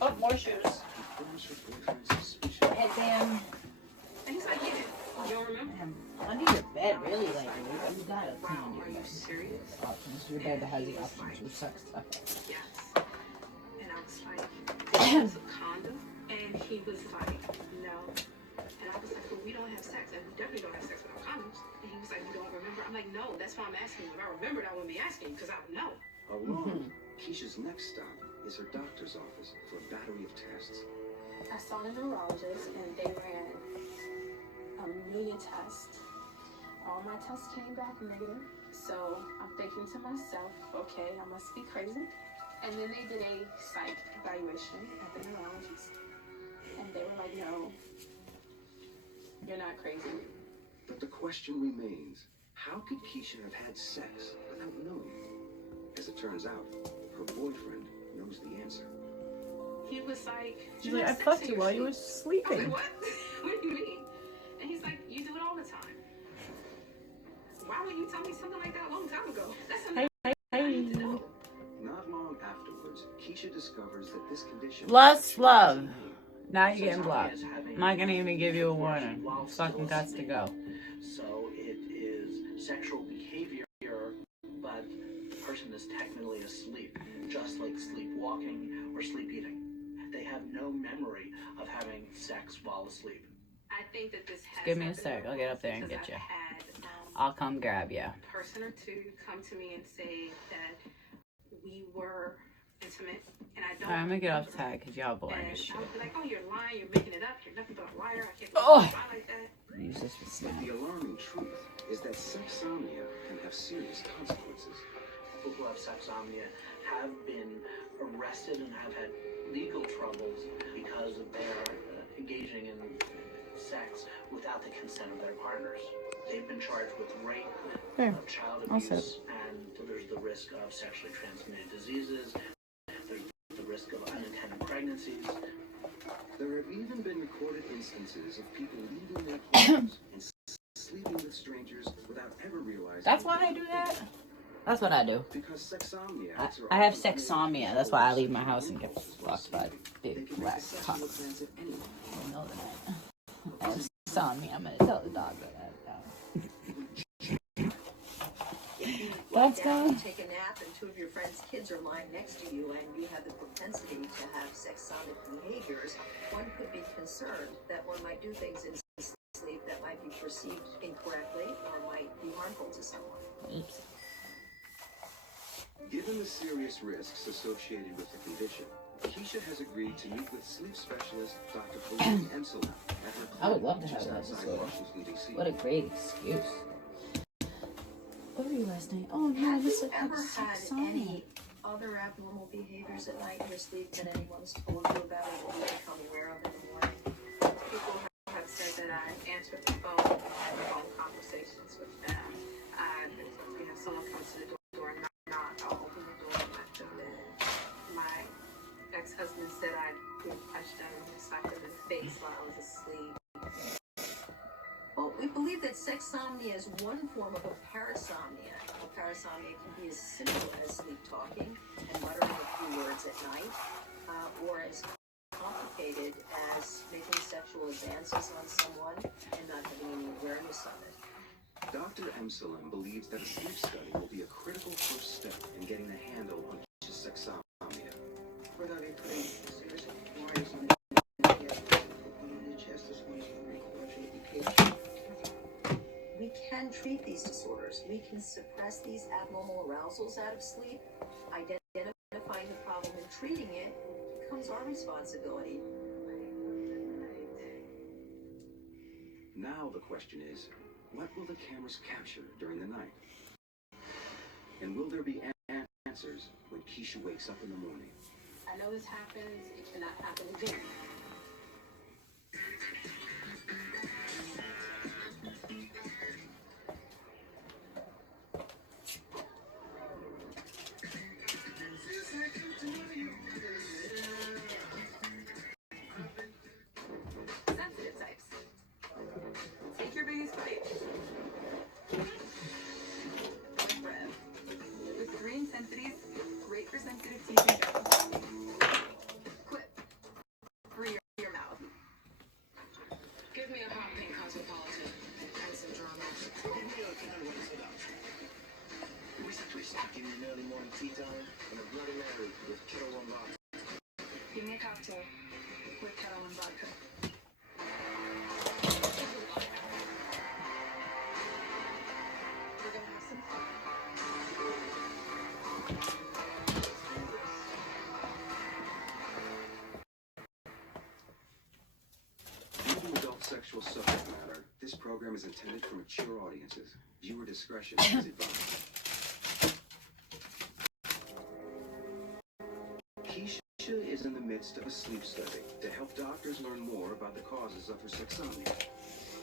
Oh, more shoes. Headband. And he's like, yeah, you don't remember? Under your bed, really, like, you gotta clean Wow, are your you serious? options. Your bed that has the options for sex stuff. Yes. And I was like, this is a condom? And he was like, no. And I was like, well, we don't have sex. And we definitely don't have sex without condoms. And he was like, you don't remember? I'm like, no, that's why I'm asking you. If I remembered, I wouldn't be asking because I would know. Keisha's next stop is her doctor's office for a battery of tests. I saw the neurologist and they ran a million tests. All my tests came back negative. So I'm thinking to myself, okay, I must be crazy. And then they did a psych evaluation at the neurologist. And they were like, no, you're not crazy. But the question remains, how could Keisha have had sex without knowing? As it turns out, her boyfriend knows the answer. He was like, She's like, I fucked you while you were I was sleeping. like, what? What do you mean? And he's like, you do it all the time. Why would you tell me something like that a long time ago? That's something I need to know. Not long afterwards, Keisha discovers that this condition... Lust, love. Now you're getting blocked. I'm not gonna even give you a warning. Fucking guts to go. So it is sexual behavior, but the person is technically asleep, just like sleepwalking or sleep eating. They have no memory of having sex while asleep. I think that this has Give me a happened sec. I'll get up there and because get you. I've had, I'll come grab you. a person or two come to me and say that we were intimate, and I don't. Alright, I'm gonna get off tag because y'all boring And as shit. I would be like, oh, you're lying, you're making it up, you're nothing but a liar. I can't Oh. believe you lie like that. Use this for But snack. the alarming truth is that sexsomnia can have serious consequences. People who have sexsomnia have been arrested and have had legal troubles because of their engaging in sex without the consent of their partners. They've been charged with rape, There. child I'll sit. abuse, and there's the risk of sexually transmitted diseases. There's the risk of unintended pregnancies. There have even been recorded instances of people leaving their homes and sleeping with strangers without ever realizing... That's why I do that? That's what I do. Because sexsomnia... I have sexsomnia. That's why I leave my house and get fucked by big black cocks. I know that. I have sexsomnia. I'm gonna tell the dog that. Let's go. Take a nap and two of your friends' kids are lying next to you and you have the propensity to have sexsonic behaviors, one could be concerned that one might do things in sleep that might be perceived incorrectly or might be harmful to someone. Oops. Given the serious risks associated with the condition, Keisha has agreed to meet with sleep specialist Dr. Felicity Emsel at her I would love to clinic have just that outside disorder. Washington, D.C. What a great excuse. What were you last night? Oh no, Have this you is ever had sexsomnia. any other abnormal behaviors at night in your sleep that anyone's told you about or that you become aware of in the morning? People have said that I answer the phone, have phone conversations with them. Someone comes to the door and knock, I'll open the door and let them in. My ex-husband said I didn't touch them and slapped them in the face while I was asleep. Well, we believe that sexsomnia is one form of a parasomnia. Parasomnia can be as simple as sleep talking and muttering a few words at night, or as complicated as making sexual advances on someone and not having any awareness of it. Dr. Emselem believes that a sleep study will be a critical first step in getting a handle on Keisha's sexsomnia. Without any pretty serious warnings on the chest, this one is very education. We can treat these disorders. We can suppress these abnormal arousals out of sleep. Identifying the problem and treating it becomes our responsibility. Now the question is, what will the cameras capture during the night? And will there be answers when Keisha wakes up in the morning? I know this happens, it cannot happen again. Sensitive types. Take your biggest bite. Breath. With 3 intensities, great for sensitive teeth and gums. Quip. Give me a cocktail with kettle and vodka. We're gonna have some fun. Due to adult sexual subject matter, this program is intended for mature audiences. Viewer discretion is advised. Keisha is in the midst of a sleep study to help doctors learn more about the causes of her sexsomnia.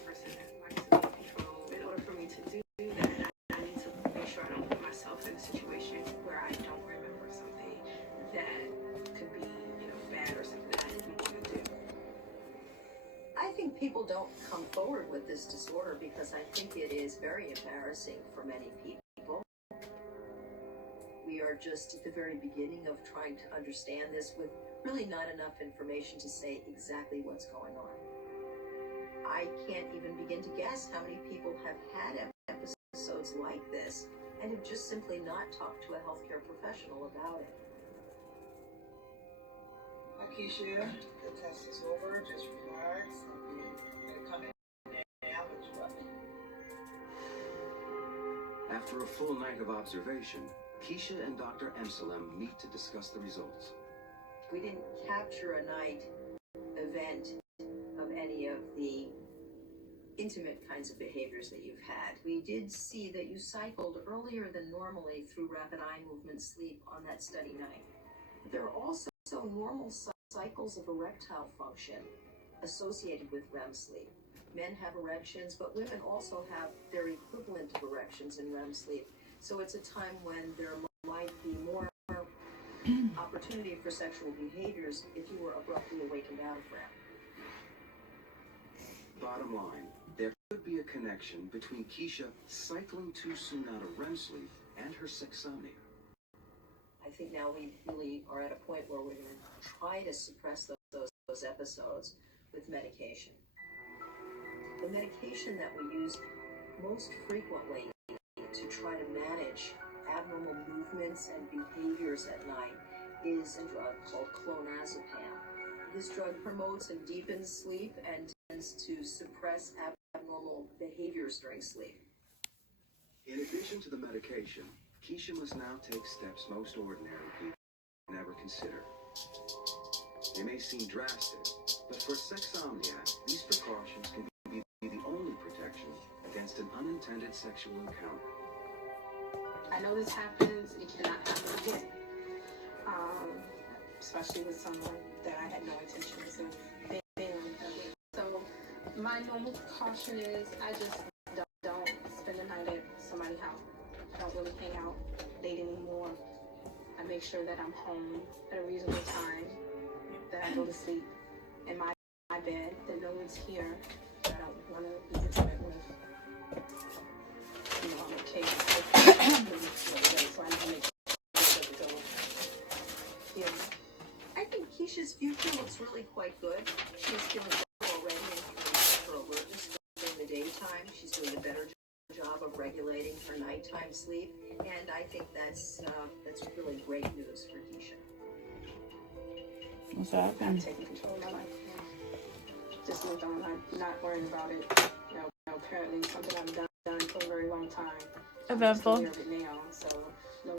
Person that likes to be in control. In order for me to do that, I need to make sure I don't put myself in a situation where I don't remember something that could be, bad or something that I didn't want to do. I think people don't come forward with this disorder because I think it is very embarrassing for many people. We are just at the very beginning of trying to understand this with really not enough information to say exactly what's going on. I can't even begin to guess how many people have had episodes like this and have just simply not talked to a healthcare professional about it. Hi, Keisha. The test is over. Just relax. I'm gonna come in now, but you're up. After a full night of observation, Keisha and Dr. Emsalem meet to discuss the results. We didn't capture a night event of any of the intimate kinds of behaviors that you've had. We did see that you cycled earlier than normally through rapid eye movement sleep on that study night. There are also normal cycles of erectile function associated with REM sleep. Men have erections, but women also have their equivalent of erections in REM sleep. So it's a time when there might be more opportunity for sexual behaviors if you were abruptly awakened out of REM. Bottom line, there could be a connection between Keisha cycling too soon out of REM sleep and her sexsomnia. I think now we really are at a point where we're going to try to suppress those episodes with medication. The medication that we use most frequently to try to manage abnormal movements and behaviors at night is a drug called clonazepam. This drug promotes and deepens sleep and tends to suppress abnormal behaviors during sleep. In addition to the medication, Keisha must now take steps most ordinary people never consider. They may seem drastic, but for sexsomnia, these precautions can be the only protection against an unintended sexual encounter. I know this happens. It cannot happen again. Especially with someone that I had no intentions of being with. So my normal precaution is I just don't spend the night at somebody's house. I don't really hang out late anymore. I make sure that I'm home at a reasonable time, that I go to sleep in my bed, that no one's here, that I don't want to be intimate with. I'm okay with so I need to make sure that I think Keisha's future looks really quite good. She's feeling better already and her alertness during the daytime. She's doing a better job of regulating her nighttime sleep, and I think that's really great news for Keisha. What's I'm happening? taking control of my life. Just moved on. I'm not worrying about it. Apparently something I've done for a very long time. Eventful. I'm just aware of it now, so